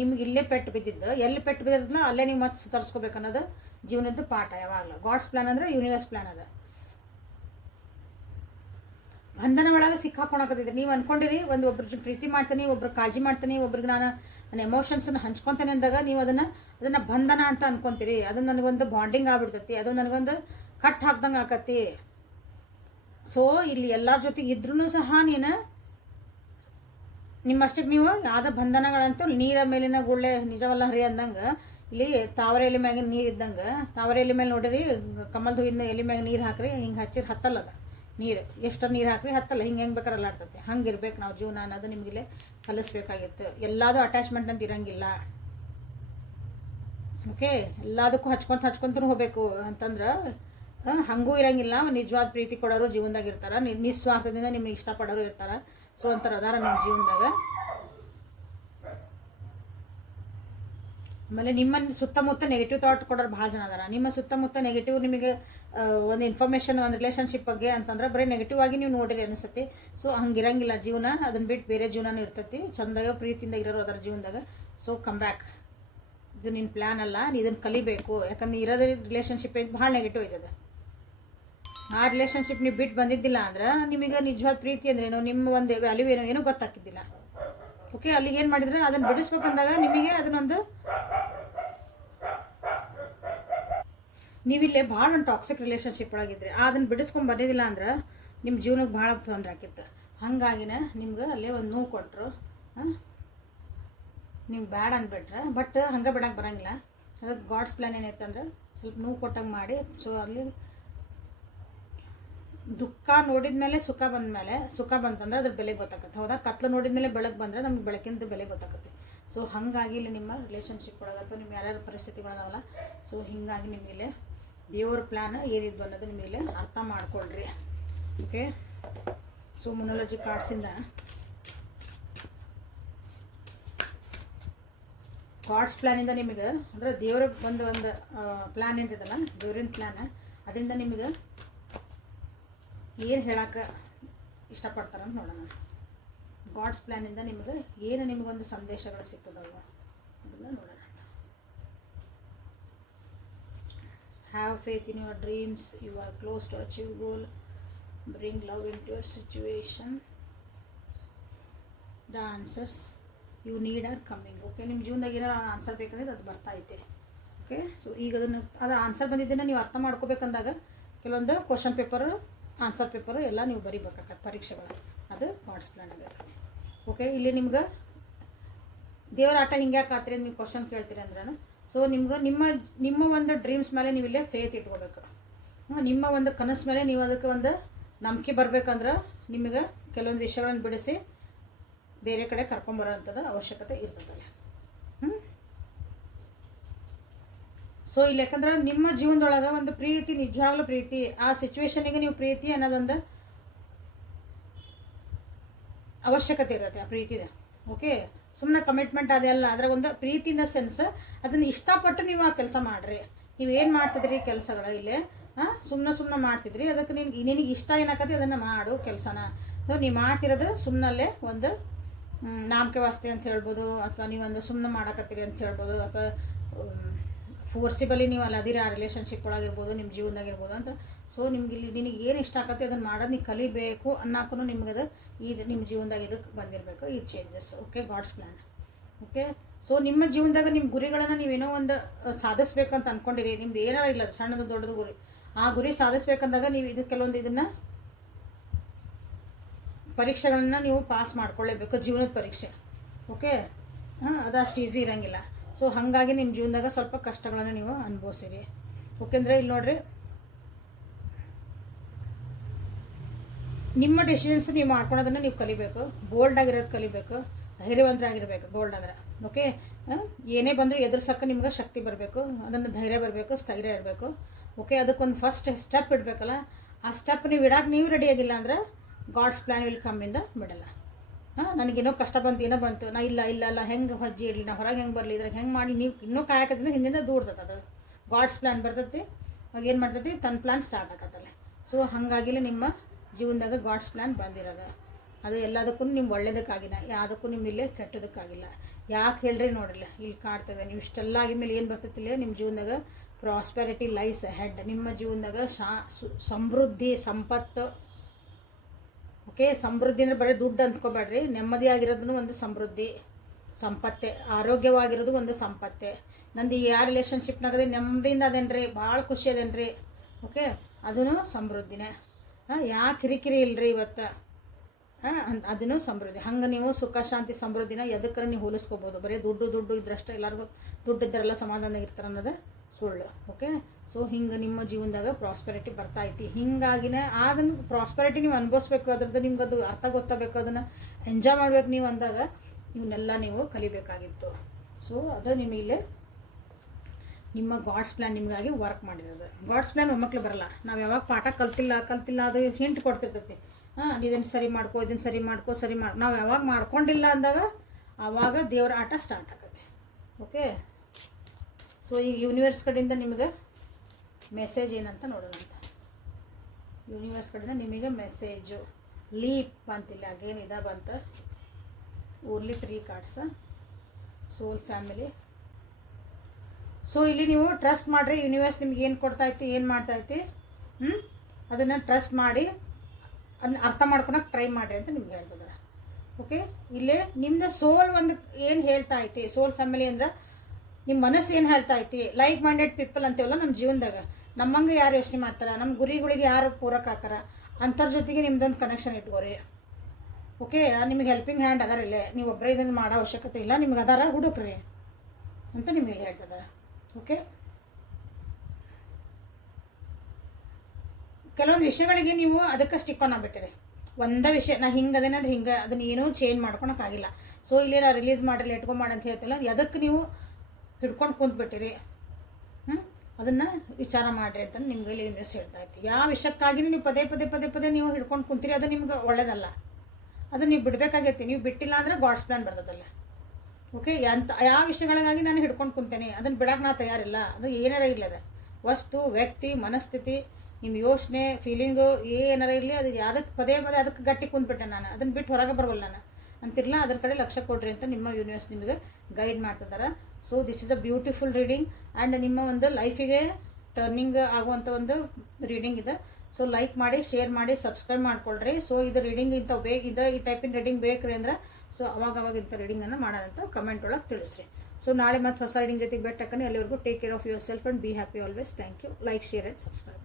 ನಿಮ್ಗೆ ಇಲ್ಲೇ ಪೆಟ್ಟು ಬಿದ್ದಿದ್ದು, ಎಲ್ಲಿ ಪೆಟ್ಟು ಬಿದ್ದಿದ್ದಲ್ಲ ಅಲ್ಲೇ ನೀವು ಮತ್ತೆ ಸುಧಾರಿಸ್ಕೋಬೇಕು ಅನ್ನೋದು ಜೀವನದ ಪಾಠ ಯಾವಾಗಲೂ. ಗಾಡ್ಸ್ ಪ್ಲ್ಯಾನ್ ಅಂದರೆ ಯೂನಿವರ್ಸ್ ಪ್ಲ್ಯಾನ್ ಅದ. ಬಂಧನ ಒಳಗೆ ಸಿಕ್ಕಾಕೊಳಕತ್ತಿದ್ರಿ. ನೀವು ಅಂದ್ಕೊಂಡಿರಿ ಒಬ್ರ ಪ್ರೀತಿ ಮಾಡ್ತೀನಿ, ಒಬ್ರು ಕಾಳಜಿ ಮಾಡ್ತೀನಿ, ಒಬ್ರಿಗೆ ನನ್ನ ಎಮೋಷನ್ಸನ್ನು ಹಂಚ್ಕೊತೀನಿ ಅಂದಾಗ ನೀವು ಅದನ್ನು ಬಂಧನ ಅಂತ ಅನ್ಕೊತೀರಿ. ಅದು ನನಗೊಂದು ಬಾಂಡಿಂಗ್ ಆಗ್ಬಿಡ್ತೈತಿ, ಅದು ನನಗೊಂದು ಕಟ್ ಹಾಕ್ದಂಗೆ ಆಕತಿ. ಸೊ ಇಲ್ಲಿ ಎಲ್ಲರ ಜೊತೆಗೆ ಇದ್ರೂ ಸಹ ನಿಮ್ಮಷ್ಟಕ್ಕೆ ನೀವು ಯಾವುದೋ ಬಂಧನಗಳಂತೂ ನೀರ ಮೇಲಿನ ಗುಳ್ಳೆ ನಿಜವಲ್ಲ ಹರಿ ಅಂದಂಗೆ, ಇಲ್ಲಿ ತಾವರೆ ಎಲೆ ಮ್ಯಾಗಿನ ನೀರು ಇದ್ದಂಗೆ, ತಾವರೆ ಎಲೆ ಮೇಲೆ ನೋಡಿರಿ, ಕಮಲ್ದ ಹೂವಿನ ಎಲೆ ಮ್ಯಾಗ ನೀರು ಹಾಕ್ರಿ, ಹಿಂಗೆ ಹಚ್ಚಿದ್ರೆ ಹತ್ತಲ್ಲದ ನೀರು, ಎಷ್ಟು ನೀರು ಹಾಕ್ರಿ ಹತ್ತಲ್ಲ, ಹೆಂಗೆ ಬೇಕಾರೆ ಅಲ್ಲಾಡ್ತೈತೆ. ಹಂಗೆ ಇರ್ಬೇಕು ನಾವು ಜೀವನ ಅನ್ನೋದು ನಿಮಗಿಲ್ಲೇ ಕಲಿಸ್ಬೇಕಾಗಿತ್ತು. ಎಲ್ಲದೂ ಅಟ್ಯಾಚ್ಮೆಂಟ್ ಅಂತ ಇರೋಂಗಿಲ್ಲ. ಓಕೆ, ಎಲ್ಲದಕ್ಕೂ ಹಚ್ಕೊಂತೂ ಹೋಗಬೇಕು ಅಂತಂದ್ರೆ ಹಂಗೂ ಇರೋಂಗಿಲ್ಲ. ನಿಜವಾದ ಪ್ರೀತಿ ಕೊಡೋರು ಜೀವನದಾಗ ಇರ್ತಾರೆ, ನಿಸ್ವಾರ್ಥದಿಂದ ನಿಮಗೆ ಇಷ್ಟಪಡೋರು ಇರ್ತಾರೆ. ಸೊ ಅಂತಾರೆ ಅದಾರ ನಿಮ್ಮ ಜೀವನದಾಗ. ಆಮೇಲೆ ನಿಮ್ಮ ಸುತ್ತಮುತ್ತ ನೆಗೆಟಿವ್ ಥಾಟ್ ಕೊಡೋರು ಭಾಳ ಜನ ಅದಾರ. ನಿಮ್ಮ ಸುತ್ತಮುತ್ತ ನೆಗೆಟಿವ್ ನಿಮಗೆ ಒಂದು ಇನ್ಫಾರ್ಮೇಷನ್, ಒಂದು ರಿಲೇಷನ್ಶಿಪ್ ಬಗ್ಗೆ ಅಂತಂದ್ರೆ ಬರೀ ನೆಗೆಟಿವ್ ಆಗಿ ನೀವು ನೋಡಿರಿ ಅನಿಸುತ್ತೆ. ಸೊ ಹಂಗಿರಂಗಿಲ್ಲ ಜೀವನ, ಅದನ್ನ ಬಿಟ್ಟು ಬೇರೆ ಜೀವನನೂ ಇರ್ತೈತಿ. ಚಂದಾಗ ಪ್ರೀತಿಯಿಂದ ಇರೋರು ಅದರ ಜೀವನದಾಗ. ಸೊ ಕಮ್ ಬ್ಯಾಕ್, ಇದು ನಿನ್ನ ಪ್ಲ್ಯಾನ್ ಅಲ್ಲ, ನೀ ಇದನ್ನು ಕಲಿಬೇಕು. ಯಾಕಂದ್ರೆ ಇರೋದೇ ರಿಲೇಷನ್ಶಿಪ್ ಭಾಳ ನೆಗೆಟಿವ್ ಇದೆ. ಆ ರಿಲೇಷನ್ಶಿಪ್ ನೀವು ಬಿಟ್ಟು ಬಂದಿದ್ದಿಲ್ಲ ಅಂದ್ರೆ ನಿಮಗೆ ನಿಜವಾದ ಪ್ರೀತಿ ಅಂದ್ರೇನು, ನಿಮ್ಮ ಒಂದು ವ್ಯಾಲ್ಯೂ ಏನೋ ಗೊತ್ತಾಗ್ತಿದ್ದಿಲ್ಲ. ಓಕೆ, ಅಲ್ಲಿಗೆ ಏನು ಮಾಡಿದ್ರೆ ಅದನ್ನು ಬಿಡಿಸ್ಬೇಕಂದಾಗ ನಿಮಗೆ ಅದನ್ನೊಂದು ನೀವಿಲ್ಲೇ ಭಾಳ ಒಂದು ಟಾಕ್ಸಿಕ್ ರಿಲೇಷನ್ಶಿಪ್ ಒಳಗಿದ್ರಿ, ಅದನ್ನು ಬಿಡಿಸ್ಕೊಂಡು ಬಂದಿದ್ದಿಲ್ಲ ಅಂದ್ರೆ ನಿಮ್ಮ ಜೀವನಕ್ಕೆ ಭಾಳ ತೊಂದರೆ ಆಕಿತ್ತು. ಹಾಗಾಗಿನ ನಿಮ್ಗೆ ಅಲ್ಲೇ ಒಂದು ನೋವು ಕೊಟ್ಟರು, ನೀವು ಬ್ಯಾಡ ಅಂದ್ಬಿಟ್ರೆ. ಬಟ್ ಹಂಗೆ ಬಿಡೋಕೆ ಬರೋಂಗಿಲ್ಲ. ಅದಕ್ಕೆ ಗಾಡ್ಸ್ ಪ್ಲ್ಯಾನ್ ಏನೈತೆ ಅಂದ್ರೆ ಸ್ವಲ್ಪ ನೋವು ಕೊಟ್ಟಂಗೆ ಮಾಡಿ. ಸೊ ಅಲ್ಲಿ ದುಃಖ ನೋಡಿದ ಮೇಲೆ ಸುಖ ಬಂದಮೇಲೆ, ಸುಖ ಬಂತಂದ್ರೆ ಅದ್ರ ಬೆಲೆ ಗೊತ್ತಾಗತ್ತೆ. ಹೌದಾ, ಕತ್ಲು ನೋಡಿದ ಮೇಲೆ ಬೆಳಕು ಬಂದರೆ ನಮ್ಗೆ ಬೆಳಕಿಂದ ಬೆಲೆ ಗೊತ್ತಾಗುತ್ತೆ. ಸೊ ಹಾಗಾಗಿ ಇಲ್ಲಿ ನಿಮ್ಮ ರಿಲೇಷನ್ಶಿಪ್ ಒಳಗೆ ಅಥವಾ ನಿಮ್ಮ ಯಾರ್ಯಾರ ಪರಿಸ್ಥಿತಿಗಳದಾವಲ್ಲ, ಸೊ ಹೀಗಾಗಿ ನಿಮಗಿಲ್ಲಿ ದೇವ್ರ ಪ್ಲ್ಯಾನ್ ಏನಿದ್ದು ಅನ್ನೋದು ನಿಮಗಿಲ್ಲಿ ಅರ್ಥ ಮಾಡ್ಕೊಳ್ರಿ. ಓಕೆ, ಸೊ ಮೊನಾಲಜಿ ಕಾರ್ಡ್ಸಿಂದ ಗಾಡ್ಸ್ ಪ್ಲ್ಯಾನಿಂದ ನಿಮಗೆ ಅಂದರೆ ದೇವ್ರ ಒಂದು ಪ್ಲ್ಯಾನ್ ಇರ್ತದಲ್ಲ, ದೇವ್ರಿನ ಪ್ಲ್ಯಾನ್ ಅದರಿಂದ ನಿಮಗೆ ಏನು ಹೇಳಕ್ಕೆ ಇಷ್ಟಪಡ್ತಾರಂತ ನೋಡೋಣ. ಗಾಡ್ಸ್ ಪ್ಲ್ಯಾನಿಂದ ನಿಮಗೆ ಏನು ನಿಮಗೊಂದು ಸಂದೇಶಗಳು ಸಿಗ್ತದಲ್ವ ಅದನ್ನು ನೋಡೋಣ. Have faith in your dreams, you are close to achieve goal, bring love into your situation, the answers you need are coming. Okay, ನಿಮ್ಮ ಜೀವನದಾಗ ಏನಾರು ಆನ್ಸರ್ ಬೇಕಂದ್ರೆ ಅದು ಬರ್ತಾ ಐತೆ. ಓಕೆ, ಸೊ ಈಗ ಅದು ಆನ್ಸರ್ ಬಂದಿದ್ದನ್ನು ನೀವು ಅರ್ಥ ಮಾಡ್ಕೋಬೇಕಂದಾಗ ಕೆಲವೊಂದು ಕ್ವಶನ್ ಪೇಪರು, ಆನ್ಸರ್ ಪೇಪರು ಎಲ್ಲ ನೀವು ಬರೀಬೇಕಾಗತ್ತೆ ಪರೀಕ್ಷೆಗಳು. ಅದು ಗಾಡ್ಸ್ ಪ್ಲ್ಯಾನ್ ಆಗಿರ್ತದೆ. ಓಕೆ, ಇಲ್ಲಿ ನಿಮ್ಗೆ ದೇವ್ರ ಆಟ ಹಿಂಗೆ ಯಾಕೆ ಆತ್ರಿ ನೀವು ಕ್ವಶನ್ ಕೇಳ್ತೀರಿ ಅಂದ್ರೆ, ಸೊ ನಿಮ್ಗೆ ನಿಮ್ಮ ಒಂದು ಡ್ರೀಮ್ಸ್ ಮೇಲೆ ನೀವು ಇಲ್ಲೇ ಫೇತ್ ಇಟ್ಕೋಬೇಕು. ನಿಮ್ಮ ಒಂದು ಕನಸು ಮೇಲೆ ನೀವು ಅದಕ್ಕೆ ಒಂದು ನಂಬಿಕೆ ಬರಬೇಕಂದ್ರೆ ನಿಮಗೆ ಕೆಲವೊಂದು ವಿಷಯಗಳನ್ನು ಬಿಡಿಸಿ ಬೇರೆ ಕಡೆ ಕರ್ಕೊಂಬರೋಂಥದ್ದು ಅವಶ್ಯಕತೆ ಇರ್ತದಲ್ಲ. ಸೊ ಇಲ್ಲಿ ಯಾಕಂದ್ರೆ ನಿಮ್ಮ ಜೀವನದೊಳಗೆ ಒಂದು ಪ್ರೀತಿ, ನಿಜವಾಗ್ಲೂ ಪ್ರೀತಿ, ಆ ಸಿಚುವೇಶನಿಗೆ ನೀವು ಪ್ರೀತಿ ಅನ್ನೋದೊಂದು ಅವಶ್ಯಕತೆ ಇರುತ್ತೆ ಆ ಪ್ರೀತಿದೆ. ಓಕೆ, ಸುಮ್ಮನೆ ಕಮಿಟ್ಮೆಂಟ್ ಅದೆಲ್ಲ, ಅದ್ರಾಗ ಒಂದು ಪ್ರೀತಿ ಇನ್ ದ ಸೆನ್ಸ್ ಅದನ್ನು ಇಷ್ಟಪಟ್ಟು ನೀವು ಆ ಕೆಲಸ ಮಾಡಿರಿ. ನೀವೇನು ಮಾಡ್ತಿದ್ರಿ ಕೆಲಸಗಳ ಇಲ್ಲೇ ಸುಮ್ಮನೆ ಮಾಡ್ತಿದ್ರಿ, ಅದಕ್ಕೆ ನಿನಗೆ ಇಷ್ಟ ಏನಾಕತಿ ಅದನ್ನು ಮಾಡು ಕೆಲಸನ. ಸೊ ನೀವು ಮಾಡ್ತಿರೋದು ಸುಮ್ಮನಲ್ಲೇ ಒಂದು ನಾಮಕೆ ವಾಸ್ತೆ ಅಂತ ಹೇಳ್ಬೋದು, ಅಥವಾ ನೀವೊಂದು ಸುಮ್ಮನೆ ಮಾಡಕತ್ತೀರಿ ಅಂತ ಹೇಳ್ಬೋದು, ಅಥವಾ ಫೋರ್ಸಿಬಲಿ ನೀವು ಅಲ್ಲಿ ಅದಿರ ಆ ರಿಲೇಷನ್ಶಿಪ್ ಒಳಗಿರ್ಬೋದು, ನಿಮ್ಮ ಜೀವನದಾಗಿರ್ಬೋದು ಅಂತ. ಸೊ ನಿಮ್ಗೆ ಇಲ್ಲಿ ನಿನಗೆ ಏನು ಇಷ್ಟ ಆಗತ್ತೆ ಅದನ್ನು ಮಾಡೋದು ನೀವು ಕಲಿಬೇಕು ಅನ್ನೋಕ್ಕೂ ನಿಮ್ಗದು ಇದು ನಿಮ್ಮ ಜೀವನದಾಗ ಇದಕ್ಕೆ ಬಂದಿರಬೇಕು ಈ changes. Okay, God's plan. Okay, so ನಿಮ್ಮ ಜೀವನದಾಗ ನಿಮ್ಮ ಗುರಿಗಳನ್ನು ನೀವೇನೋ ಒಂದು ಸಾಧಿಸ್ಬೇಕಂತ ಅಂದ್ಕೊಂಡಿರಿ, ನಿಮ್ದು ಏನಾರ ಇಲ್ಲ ಸಣ್ಣದು ದೊಡ್ಡದು ಗುರಿ, ಆ ಗುರಿ ಸಾಧಿಸ್ಬೇಕಂದಾಗ ನೀವು ಇದು ಕೆಲವೊಂದು ಇದನ್ನು ಪರೀಕ್ಷೆಗಳನ್ನ ನೀವು ಪಾಸ್ ಮಾಡ್ಕೊಳ್ಳೇಬೇಕು, ಜೀವನದ ಪರೀಕ್ಷೆ. ಓಕೆ, ಅದು ಅಷ್ಟು ಈಸಿ ಇರೋಂಗಿಲ್ಲ. ಸೊ ಹಾಗಾಗಿ ನಿಮ್ಮ ಜೀವನದಾಗ ಸ್ವಲ್ಪ ಕಷ್ಟಗಳನ್ನು ನೀವು ಅನುಭವಿಸಿರಿ. ಓಕೆಂದರೆ ಇಲ್ಲಿ ನೋಡ್ರಿ, ನಿಮ್ಮ ಡಿಸಿಷನ್ಸ್ ನೀವು ಮಾಡ್ಕೊಳೋದನ್ನು ನೀವು ಕಲಿಬೇಕು, ಬೋಲ್ಡ್ ಆಗಿರೋದು ಕಲಿಬೇಕು, ಧೈರ್ಯವಂತರಾಗಿರ್ಬೇಕು. ಬೋಲ್ಡ್ ಅಂದ್ರೆ ಓಕೆ, ಏನೇ ಬಂದರೂ ಎದುರ್ಸಕ್ಕೆ ನಿಮ್ಗೆ ಶಕ್ತಿ ಬರಬೇಕು, ಅದನ್ನು ಧೈರ್ಯ ಬರಬೇಕು, ಸ್ಥೈರ್ಯ ಇರಬೇಕು. ಓಕೆ, ಅದಕ್ಕೊಂದು ಫಸ್ಟ್ ಸ್ಟೆಪ್ ಇಡಬೇಕಲ್ಲ, ಆ ಸ್ಟೆಪ್ ನೀವು ಇಡಕ್ಕೆ ನೀವು ರೆಡಿಯಾಗಿಲ್ಲ ಅಂದ್ರೆ ಗಾಡ್ಸ್ ಪ್ಲ್ಯಾನ್ ವಿಲ್ ಕಮ್ಮಿಂದ ಬಿಡಲ್ಲ. ನನಗೇನೋ ಕಷ್ಟ ಬಂತು, ಏನೋ ಬಂತು, ನಾ ಇಲ್ಲ ಹೆಂಗೆ ಹೆಜ್ಜೆ ಇರಲಿ, ನಾ ಹೊರಗೆ ಹೆಂಗೆ ಬರಲಿ, ಇದ್ರಾಗ ಹೆಂಗೆ ಮಾಡಿ ನೀವು ಇನ್ನೂ ಕಾಯಕತ್ತಿಂದ ಹಿಂದಿಂದ ದೂಡ್ತದೆ. ಅದು ಗಾಡ್ಸ್ ಪ್ಲ್ಯಾನ್ ಬರ್ತೈತಿ, ಅವಾಗ ಏನು ಮಾಡ್ತೈತಿ, ತನ್ನ ಪ್ಲ್ಯಾನ್ ಸ್ಟಾರ್ಟ್ ಆಗತ್ತಲ್ಲ. ಸೊ ಹಾಗಾಗಿಲ್ಲ ನಿಮ್ಮ ಜೀವನದಾಗ ಗಾಡ್ಸ್ ಪ್ಲ್ಯಾನ್ ಬಂದಿರೋದು. ಅದು ಎಲ್ಲದಕ್ಕೂ ನಿಮ್ಮ ಒಳ್ಳೇದಕ್ಕಾಗಿಲ್ಲ, ಯಾವುದಕ್ಕೂ ನಿಮ್ಮ ಇಲ್ಲೇ ಕೆಟ್ಟದಕ್ಕಾಗಿಲ್ಲ. ಯಾಕೆ ಹೇಳ್ರಿ ನೋಡಿಲ್ಲ ಇಲ್ಲಿ ಕಾಡ್ತದೆ. ನೀವು ಇಷ್ಟೆಲ್ಲ ಆಗಿದ್ಮೇಲೆ ಏನು ಬರ್ತೈತಿಲ್ಲ ನಿಮ್ಮ ಜೀವನದಾಗ ಪ್ರಾಸ್ಪೆರಿಟಿ ಲೈಸ್ ಹೆಡ್. ನಿಮ್ಮ ಜೀವನದಾಗ ಸಮೃದ್ಧಿ, ಸಂಪತ್ತು. ಓಕೆ, ಸಮೃದ್ಧಿ ಅಂದರೆ ಬರೀ ದುಡ್ಡು ಅಂದ್ಕೋಬೇಡ್ರಿ, ನೆಮ್ಮದಿಯಾಗಿರೋದನ್ನು ಒಂದು ಸಮೃದ್ಧಿ, ಸಂಪತ್ತೆ. ಆರೋಗ್ಯವಾಗಿರೋದು ಒಂದು ಸಂಪತ್ತೆ. ನಂದು ಯಾವ ರಿಲೇಷನ್ಶಿಪ್ನಾಗದೆ ನೆಮ್ಮದಿಯಿಂದ ಅದೇನ್ರಿ, ಭಾಳ ಖುಷಿ ಅದೇನ್ರಿ. ಓಕೆ, ಅದೂ ಸಮೃದ್ಧಿನೇ. ಯಾಕೆ ಕಿರಿಕಿರಿ ಇಲ್ಲರಿ ಇವತ್ತು, ಅದನ್ನು ಸಮೃದ್ಧಿ. ಹಂಗೆ ನೀವು ಸುಖ ಶಾಂತಿ ಸಮೃದ್ಧಿನ ಎದಕ್ಕರ ನೀವು ಹೋಲಿಸ್ಕೋಬೋದು. ಬರೀ ದುಡ್ಡು ಇದ್ರಷ್ಟೇ ಎಲ್ಲರಿಗೂ ದುಡ್ಡು ಇದ್ದರೆಲ್ಲ ಸಮಾಧಾನವಾಗಿರ್ತಾರೆ ಅನ್ನೋದು ಸುಳ್ಳು. ಓಕೆ, ಸೊ ಹಿಂಗೆ ನಿಮ್ಮ ಜೀವನದಾಗ ಪ್ರಾಸ್ಪೆರಿಟಿ ಬರ್ತೈತಿ. ಹಿಂಗಾಗಿನೇ ಅದನ್ನು ಪ್ರಾಸ್ಪೆರಿಟಿ ನೀವು ಅನುಭವಿಸ್ಬೇಕು, ಅದ್ರದ್ದು ನಿಮ್ಗೆ ಅದು ಅರ್ಥ ಗೊತ್ತಾಗಬೇಕು, ಅದನ್ನು ಎಂಜಾಯ್ ಮಾಡ್ಬೇಕು ನೀವು ಅಂದಾಗ ಇವನ್ನೆಲ್ಲ ನೀವು ಕಲಿಬೇಕಾಗಿತ್ತು. ಸೊ ಅದು ನಿಮಗೆ ನಿಮ್ಮ ಗಾಡ್ಸ್ ಪ್ಲ್ಯಾನ್ ನಿಮಗಾಗಿ ವರ್ಕ್ ಮಾಡಿರೋದು. ಗಾಡ್ಸ್ ಪ್ಲ್ಯಾನ್ ಒಮ್ಮಕ್ಕಳು ಬರಲ್ಲ. ನಾವು ಯಾವಾಗ ಪಾಠ ಕಲ್ತಿಲ್ಲ ಅದು ಹಿಂಟ್ ಕೊಡ್ತಿರ್ತೈತಿ. ಇದನ್ನು ಸರಿ ಮಾಡ್ಕೋ ನಾವು ಯಾವಾಗ ಮಾಡ್ಕೊಂಡಿಲ್ಲ ಅಂದಾಗ ಆವಾಗ ದೇವರ ಆಟ ಸ್ಟಾರ್ಟ್ ಆಗುತ್ತೆ. ಓಕೆ, ಸೊ ಈಗ ಯೂನಿವರ್ಸ್ ಕಡೆಯಿಂದ ನಿಮಗೆ ಮೆಸೇಜ್ ಏನಂತ ನೋಡೋಣ ಅಂತ. ಯೂನಿವರ್ಸ್ ಕಡೆಯಿಂದ ನಿಮಗೆ ಮೆಸೇಜು ಲೀಪ್ ಅಂತಿಲ್ಲ, ಅಗೇನ್ ಬಂತ ಓನ್ಲಿ 3 ಕಾರ್ಡ್ಸ್. ಸೋಲ್ ಫ್ಯಾಮಿಲಿ. ಸೊ ಇಲ್ಲಿ ನೀವು ಟ್ರಸ್ಟ್ ಮಾಡಿರಿ, ಯೂನಿವರ್ಸ್ ನಿಮ್ಗೆ ಏನು ಕೊಡ್ತಾಯಿತಿ, ಏನು ಮಾಡ್ತಾಯಿತಿ, ಅದನ್ನು ಟ್ರಸ್ಟ್ ಮಾಡಿ ಅದನ್ನ ಅರ್ಥ ಮಾಡ್ಕೊಳಕ್ಕೆ ಟ್ರೈ ಮಾಡಿರಿ ಅಂತ ನಿಮ್ಗೆ ಹೇಳ್ತಿದ್ದಾರೆ. ಓಕೆ, ಇಲ್ಲೇ ನಿಮ್ಮದು ಸೋಲ್ ಒಂದು ಏನು ಹೇಳ್ತಾ ಐತಿ, ಸೋಲ್ ಫ್ಯಾಮಿಲಿ ಅಂದ್ರೆ ನಿಮ್ಮ ಮನಸ್ಸು ಏನು ಹೇಳ್ತಾ ಐತಿ. ಲೈಕ್ ಮೈಂಡೆಡ್ ಪೀಪಲ್ ಅಂತೀವಲ್ಲ ನಮ್ಮ ಜೀವನದಾಗ, ನಮ್ಮಂಗೆ ಯಾರು ಯೋಚನೆ ಮಾಡ್ತಾರೆ, ನಮ್ಮ ಗುರಿಗಳಿಗೆ ಯಾರು ಪೂರಕ ಹಾಕಾರ ಅಂಥವ್ರ ಜೊತೆಗೆ ನಿಮ್ದೊಂದು ಕನೆಕ್ಷನ್ ಇಟ್ಕೋರಿ. ಓಕೆ, ನಿಮಗೆ ಹೆಲ್ಪಿಂಗ್ ಹ್ಯಾಂಡ್ ಅದಾರ ಇಲ್ಲೇ, ನೀವು ಒಬ್ಬರೇ ಇದನ್ನು ಮಾಡೋ ಅವಶ್ಯಕತೆ ಇಲ್ಲ, ನಿಮ್ಗೆ ಅದಾರ ಹುಡುಕ್ರಿ ಅಂತ ನಿಮ್ಗೆ ಹೇಳ್ತದೆ. ಓಕೆ, ಕೆಲವೊಂದು ವಿಷಯಗಳಿಗೆ ನೀವು ಅದಕ್ಕೆ ಸ್ಟಿಕ್ ಆನ್ ಆಗ್ಬಿಟ್ಟಿರಿ. ಒಂದೇ ವಿಷಯ ನಾ ಹಿಂಗೆ ಅದೇನಂದ್ರೆ ಹಿಂಗೆ ಅದನ್ನ ಏನೂ ಚೇಂಜ್ ಮಾಡ್ಕೊಳಕ್ಕಾಗಿಲ್ಲ. ಸೊ ಇಲ್ಲಿ ನಾ ರಿಲೀಸ್ ಮಾಡಿರಿ, ಲೆಟ್ಕೊ ಮಾಡಿ ಅಂತ ಹೇಳ್ತಿಲ್ಲ, ಅದಕ್ಕೆ ನೀವು ಹಿಡ್ಕೊಂಡು ಕುಂತ್ಬಿಟ್ಟಿರಿ. ಅದನ್ನು ವಿಚಾರ ಮಾಡಿರಿ ಅಂತ ನಿಮ್ಗೆ ಇಲ್ಲಿ ಯೂನಿವರ್ಸ್ ಹೇಳ್ತಾ ಇತ್ತು. ಯಾವ ವಿಷಯಕ್ಕಾಗಿ ನೀವು ಪದೇ ನೀವು ಹಿಡ್ಕೊಂಡು ಕುಂತೀರಿ, ಅದು ನಿಮ್ಗೆ ಒಳ್ಳೇದಲ್ಲ. ಅದು ನೀವು ಬಿಡಬೇಕಾಗೈತಿ. ನೀವು ಬಿಟ್ಟಿಲ್ಲ ಅಂದರೆ ಗಾಡ್ಸ್ ಪ್ಲ್ಯಾನ್ ಬರ್ತದಲ್ಲ. ಓಕೆ, ಯಾವ ವಿಷಯಗಳಿಗಾಗಿ ನಾನು ಹಿಡ್ಕೊಂಡು ಕುಂತೇನೆ ಅದನ್ನು ಬಿಡೋಕೆ ನಾ ತಯಾರಿಲ್ಲ. ಅದು ಏನಾರ ಇಲ್ಲದ ವಸ್ತು, ವ್ಯಕ್ತಿ, ಮನಸ್ಥಿತಿ, ನಿಮ್ಮ ಯೋಚನೆ ಫೀಲಿಂಗು ಏನಾರ ಇರಲಿ ಅದು ಅದಕ್ಕೆ ಪದೇ ಪದೇ ಅದಕ್ಕೆ ಗಟ್ಟಿ ಕುಂದ್ಬಿಟ್ಟೆ ನಾನು, ಅದನ್ನು ಬಿಟ್ಟು ಹೊರಗೆ ಬರವಲ್ಲ ನಾನು ಅಂತಿರಲ್ಲ. ಅದ್ರ ಕಡೆ ಲಕ್ಷ್ಯ ಕೊಡ್ರಿ ಅಂತ ನಿಮ್ಮ ಯೂನಿವರ್ಸ್ ನಿಮಗೆ ಗೈಡ್ ಮಾಡ್ತಿದ್ದಾರೆ. So this is a beautiful reading and ನಿಮ್ಮ ಒಂದು ಲೈಫಿಗೆ ಟರ್ನಿಂಗ್ ಆಗುವಂಥ ಒಂದು ರೀಡಿಂಗ್ ಇದೆ. ಸೊ ಲೈಕ್ ಮಾಡಿ, ಶೇರ್ ಮಾಡಿ, ಸಬ್ಸ್ಕ್ರೈಬ್ ಮಾಡ್ಕೊಳ್ರಿ. ಸೊ ಇದು ರೀಡಿಂಗ್ ಇಂಥ ಈ ಟೈಪಿನ ರೀಡಿಂಗ್ ಬೇಕ್ರಿ ಅಂದ್ರೆ ಸೊ ಅವಾಗ ಇಂಥ ರೀಡಿಂಗನ್ನು ಮಾಡೋದಂತ ಕಮೆಂಟ್ ಒಳಗೆ ತಿಳಿಸ್ರಿ. ಸೊ ನಾಳೆ ಮತ್ತೆ ಹೊಸ ರೀಡಿಂಗ್ ಜೊತೆಗೆ ಬೆಟ್ಟಕ್ಕನೆ. ಅಲ್ಲಿವರೆಗೂ take care of yourself and be happy always. Thank you. Like, share and subscribe.